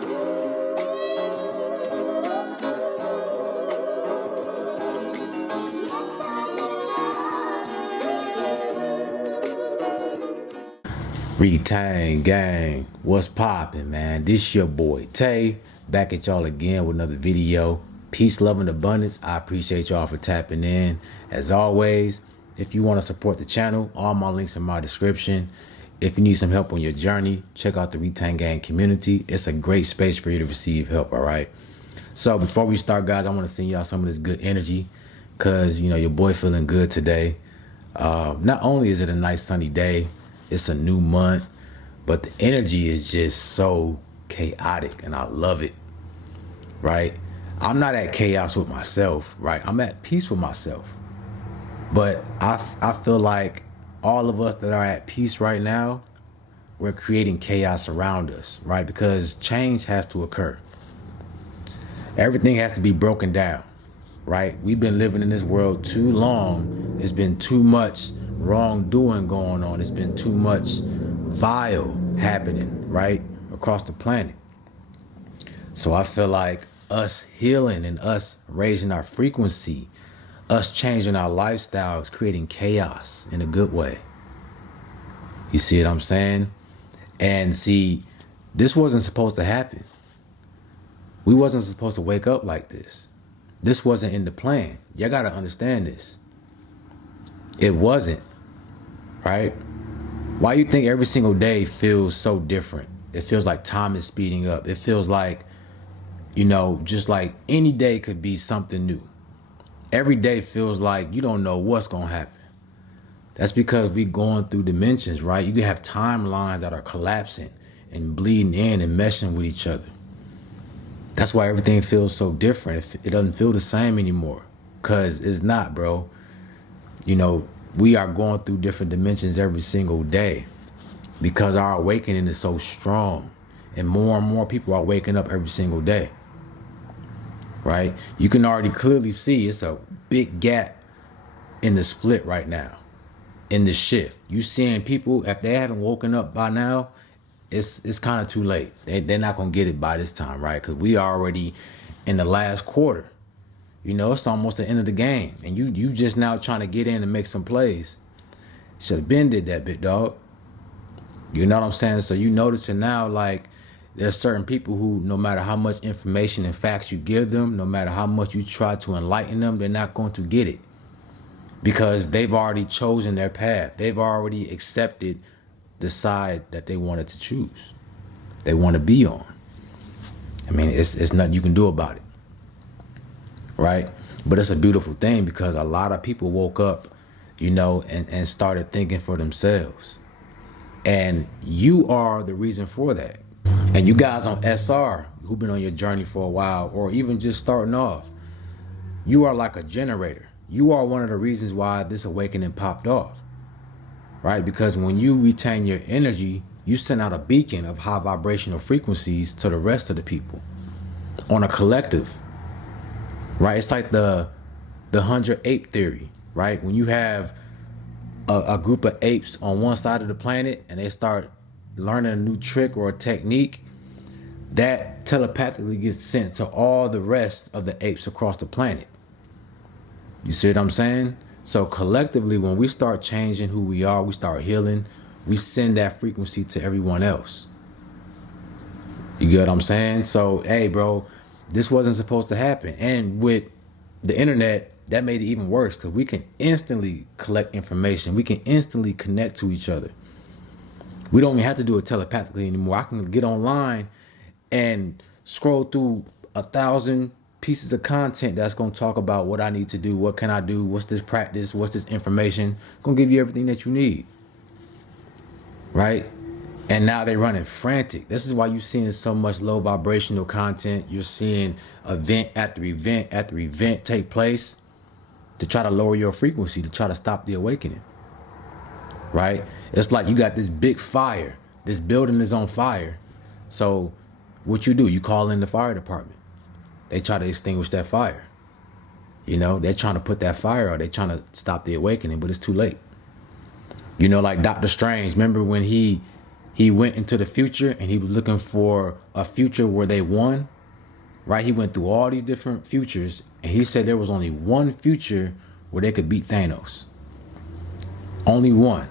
Retain gang, what's poppin', man? This your boy Tay, back at y'all again with another video. Peace, love, and abundance. I appreciate y'all for tapping in. As always, if you want to support the channel, all my links in my description. If you need some help on your journey, check out the Retain Gang community. It's a great space for you to receive help, all right? So before we start, guys, I want to send y'all some of this good energy because, you know, your boy feeling good today. Not only is it a nice sunny day, it's a new month, but the energy is just so chaotic and I love it, right? I'm not at chaos with myself, right? I'm at peace with myself. But I feel like all of us that are at peace right now, we're creating chaos around us, right? Because change has to occur. Everything has to be broken down, right? We've been living in this world too long. It's been too much wrongdoing going on. It's been too much vile happening, right? Across the planet. So I feel like us healing and us raising our frequency, us changing our lifestyle is creating chaos in a good way. You see what I'm saying? And see, this wasn't supposed to happen. We wasn't supposed to wake up like this. This wasn't in the plan. Y'all gotta understand this. It wasn't, right? Why you think every single day feels so different? It feels like time is speeding up. It feels like, you know, just like any day could be something new. Every day feels like you don't know what's gonna happen. That's because we going through dimensions, right? You can have timelines that are collapsing and bleeding in and meshing with each other. That's why everything feels so different. It doesn't feel the same anymore, because it's not, bro. You know, we are going through different dimensions every single day because our awakening is so strong and more people are waking up every single day, right? You can already clearly see it's a big gap in the split right now, in the shift. You seeing people, if they haven't woken up by now, it's kind of too late. They're not going to get it by this time, right? Because we are already in the last quarter. You know, it's almost the end of the game. And you just now trying to get in and make some plays. Should have been did that, big dog. You know what I'm saying? So you noticing now, like, there's certain people who, no matter how much information and facts you give them, no matter how much you try to enlighten them, they're not going to get it. Because they've already chosen their path. They've already accepted the side that they wanted to choose. They want to be on. I mean, it's nothing you can do about it. Right? But it's a beautiful thing because a lot of people woke up, you know, and started thinking for themselves. And you are the reason for that. And you guys on SR who've been on your journey for a while, or even just starting off, you are like a generator. You are one of the reasons why this awakening popped off, right? Because when you retain your energy, you send out a beacon of high vibrational frequencies to the rest of the people on a collective. Right, it's like the 100 ape theory, right? When you have a group of apes on one side of the planet and they start learning a new trick or a technique, that telepathically gets sent to all the rest of the apes across the planet. You see what I'm saying? So collectively, when we start changing who we are, we start healing, we send that frequency to everyone else. You get what I'm saying? So, hey, bro, this wasn't supposed to happen. And with the internet, that made it even worse because we can instantly collect information. We can instantly connect to each other. We don't even have to do it telepathically anymore. I can get online and scroll through 1,000 pieces of content that's going to talk about what I need to do. What can I do? What's this practice? What's this information? Going to give you everything that you need. Right? And now they're running frantic. This is why you're seeing so much low vibrational content. You're seeing event after event after event take place to try to lower your frequency, to try to stop the awakening. Right? It's like you got this big fire. This building is on fire. So what you do, you call in the fire department. They try to extinguish that fire. You know, they're trying to put that fire out. They're trying to stop the awakening, but it's too late. You know, like Dr. Strange, remember when he He went into the future and he was looking for a future where they won, right? He went through all these different futures and he said there was only one future where they could beat Thanos. Only one.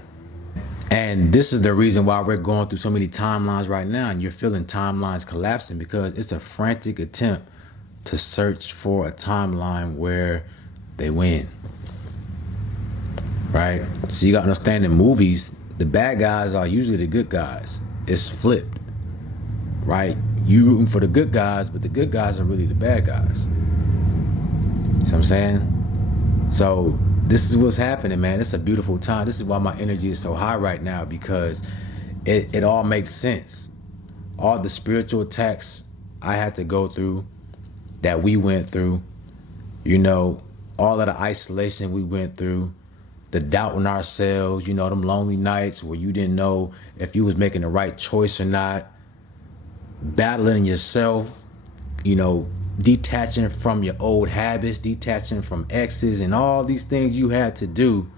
And this is the reason why we're going through so many timelines right now and you're feeling timelines collapsing, because it's a frantic attempt to search for a timeline where they win. Right? So you got to understand, in movies, the bad guys are usually the good guys. It's flipped. Right? You rooting for the good guys, but the good guys are really the bad guys. See what I'm saying? So this is what's happening, man. It's a beautiful time. This is why my energy is so high right now, because it all makes sense. All the spiritual attacks I had to go through, that we went through, you know, all of the isolation we went through, the doubt in ourselves, you know, them lonely nights where you didn't know if you was making the right choice or not, battling yourself, you know, detaching from your old habits, detaching from exes, and all these things you had to do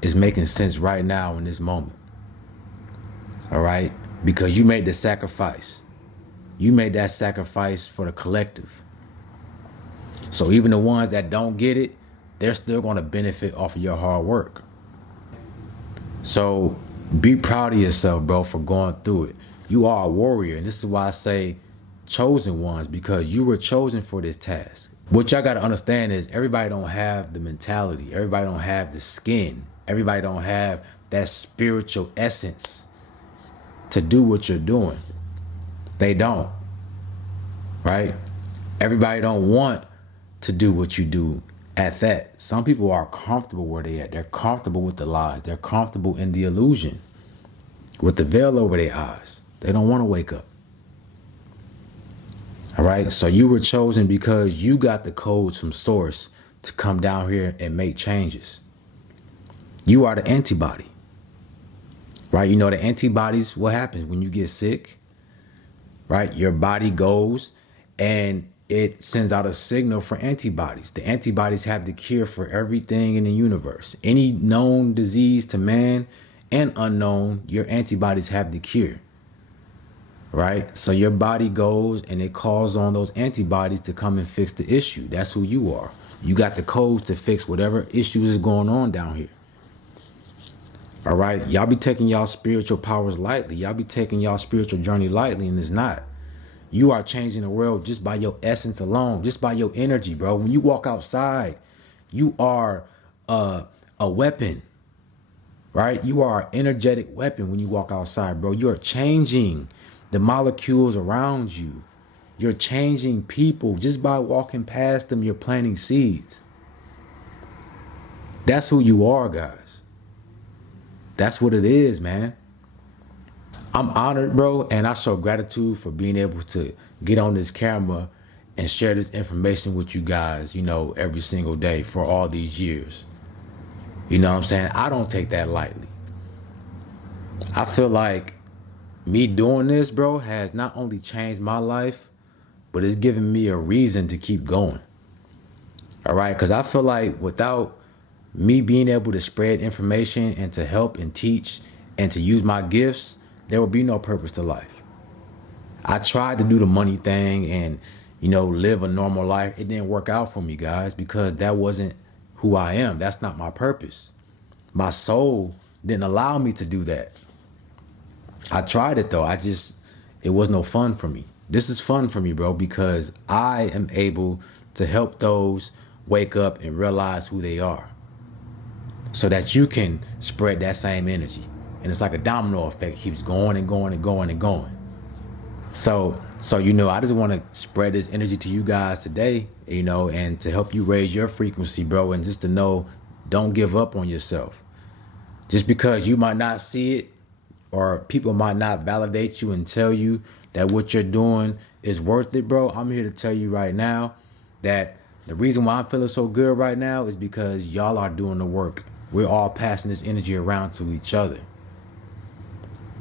is making sense right now in this moment. All right? Because you made the sacrifice. You made that sacrifice for the collective. So even the ones that don't get it, they're still going to benefit off of your hard work. So be proud of yourself, bro, for going through it. You are a warrior, and this is why I say chosen ones, because you were chosen for this task. What y'all got to understand is everybody don't have the mentality. Everybody don't have the skin. Everybody don't have that spiritual essence to do what you're doing. They don't, right? Everybody don't want to do what you do at that. Some people are comfortable where they at. They're comfortable with the lies. They're comfortable in the illusion, with the veil over their eyes. They don't want to wake up. All right. So you were chosen because you got the codes from source to come down here and make changes. You are the antibody, right? You know, the antibodies, what happens when you get sick, right? Your body goes and it sends out a signal for antibodies. The antibodies have the cure for everything in the universe. Any known disease to man and unknown, your antibodies have the cure. Right? So your body goes and it calls on those antibodies to come and fix the issue. That's who you are. You got the codes to fix whatever issues is going on down here. All right? Y'all be taking y'all spiritual powers lightly. Y'all be taking y'all spiritual journey lightly, and it's not. You are changing the world just by your essence alone, just by your energy, bro. When you walk outside, you are a weapon, right? You are an energetic weapon when you walk outside, bro. You are changing the molecules around you. You're changing people just by walking past them. You're planting seeds. That's who you are, guys. That's what it is, man. I'm honored, bro, and I show gratitude for being able to get on this camera and share this information with you guys, you know, every single day for all these years. You know what I'm saying? I don't take that lightly. I feel like me doing this, bro, has not only changed my life, but it's given me a reason to keep going. All right? Because I feel like without me being able to spread information and to help and teach and to use my gifts, there will be no purpose to life. I tried to do the money thing and, you know, live a normal life. It didn't work out for me, guys, because that wasn't who I am. That's not my purpose. My soul didn't allow me to do that. I tried it though. It was no fun for me. This is fun for me, bro, because I am able to help those wake up and realize who they are so that you can spread that same energy. And it's like a domino effect. It keeps going and going and going and going. So, you know, I just want to spread this energy to you guys today, you know, and to help you raise your frequency, bro. And just to know, don't give up on yourself. Just because you might not see it, or people might not validate you and tell you that what you're doing is worth it, bro. I'm here to tell you right now that the reason why I'm feeling so good right now is because y'all are doing the work. We're all passing this energy around to each other.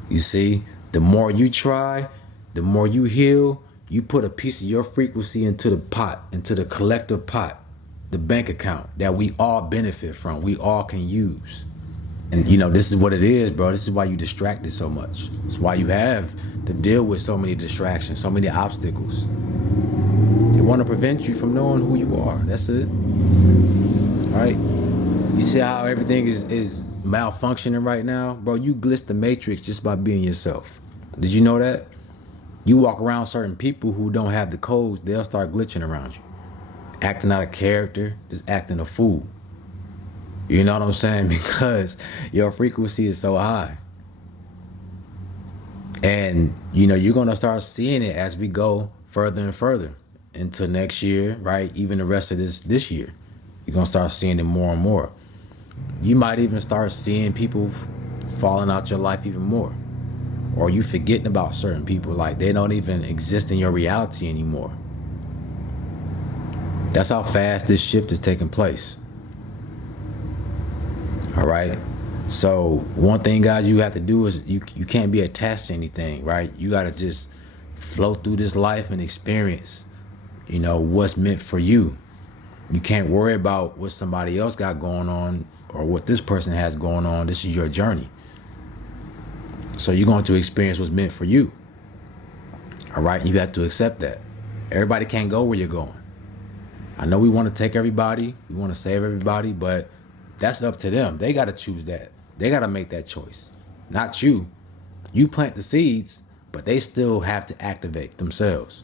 You see, the more you try, the more you heal, you put a piece of your frequency into the pot, into the collective pot, the bank account that we all benefit from, we all can use. And this is what it is, bro. This is why you distracted so much. It's why you have to deal with so many distractions, so many obstacles. They want to prevent you from knowing who you are. That's it. All right? You see how everything is malfunctioning right now? Bro, you glitch the matrix just by being yourself. Did you know that? You walk around certain people who don't have the codes, they'll start glitching around you. Acting out of character, just acting a fool. You know what I'm saying? Because your frequency is so high. And, you're going to start seeing it as we go further and further into next year, right? Even the rest of this year. You're going to start seeing it more and more. You might even start seeing people falling out your life even more. Or you forgetting about certain people, like they don't even exist in your reality anymore. That's how fast this shift is taking place. All right. So one thing, guys, you have to do is you can't be attached to anything, right? You got to just flow through this life and experience, what's meant for you. You can't worry about what somebody else got going on or what this person has going on. This is your journey. So you're going to experience what's meant for you. All right. You have to accept that. Everybody can't go where you're going. I know we want to take everybody. We want to save everybody, but that's up to them. They got to choose that. They got to make that choice. Not you. You plant the seeds, but they still have to activate themselves.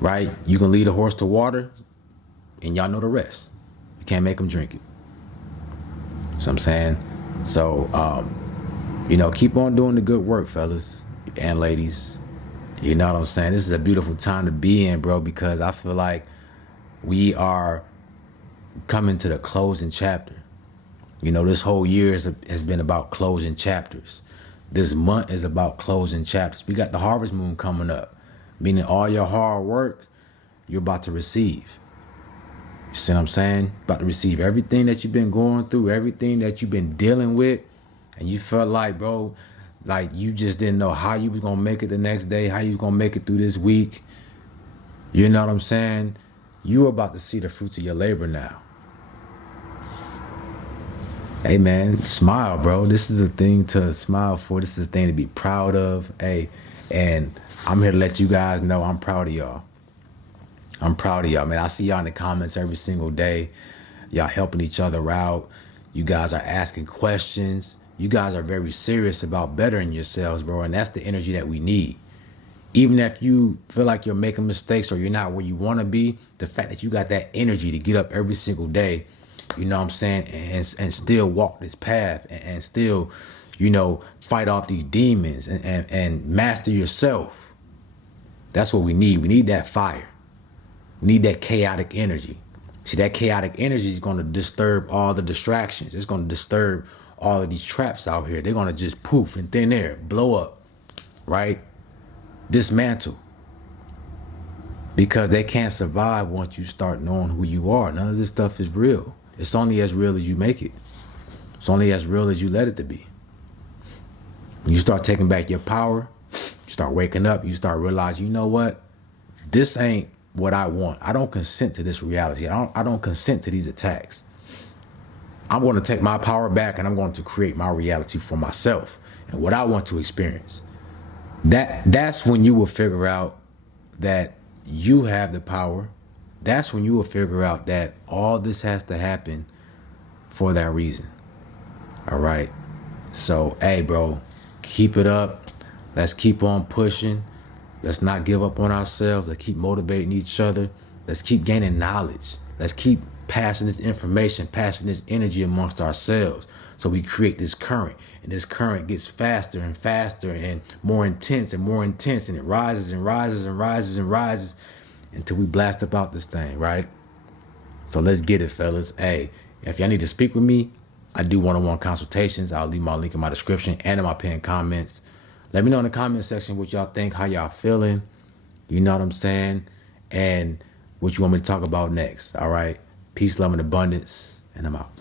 Right? You can lead a horse to water, and y'all know the rest. You can't make them drink it. So I'm saying? So, keep on doing the good work, fellas and ladies. You know what I'm saying? This is a beautiful time to be in, bro, because I feel like we are coming to the closing chapter. This whole year has been about closing chapters. This month is about closing chapters. We got the harvest moon coming up, meaning all your hard work, you're about to receive. You see what I'm saying? About to receive everything that you've been going through, everything that you've been dealing with. And you felt like, bro, like you just didn't know how you was going to make it the next day, how you was going to make it through this week. You know what I'm saying? You are about to see the fruits of your labor now. Hey, man, smile, bro. This is a thing to smile for. This is a thing to be proud of. Hey, and I'm here to let you guys know I'm proud of y'all. I'm proud of y'all, man. I see y'all in the comments every single day. Y'all helping each other out. You guys are asking questions. You guys are very serious about bettering yourselves, bro. And that's the energy that we need. Even if you feel like you're making mistakes or you're not where you want to be, the fact that you got that energy to get up every single day, you know what I'm saying, and still walk this path and still, fight off these demons and master yourself. That's what we need. We need that fire. We need that chaotic energy. See, that chaotic energy is going to disturb all the distractions. It's going to disturb all of these traps out here. They're going to just poof in thin air, blow up, right? Dismantle. Because they can't survive once you start knowing who you are. None of this stuff is real. It's only as real as you make it. It's only as real as you let it to be. When you start taking back your power, you start waking up, you start realizing, you know what? This ain't what I want. I don't consent to this reality. I don't consent to these attacks. I'm going to take my power back and I'm going to create my reality for myself and what I want to experience. That's when you will figure out that you have the power. That's when you will figure out that all this has to happen for that reason. All right. So, hey, bro, keep it up. Let's keep on pushing. Let's not give up on ourselves. Let's keep motivating each other. Let's keep gaining knowledge. Let's keep passing this information, passing this energy amongst ourselves. So we create this current, and this current gets faster and faster and more intense, and it rises and rises and rises and rises until we blast up out this thing, right? So let's get it, fellas. Hey, if y'all need to speak with me, I do one-on-one consultations. I'll leave my link in my description and in my pinned comments. Let me know in the comment section what y'all think, how y'all feeling, you know what I'm saying, and what you want me to talk about next, all right? Peace, love, and abundance, and I'm out.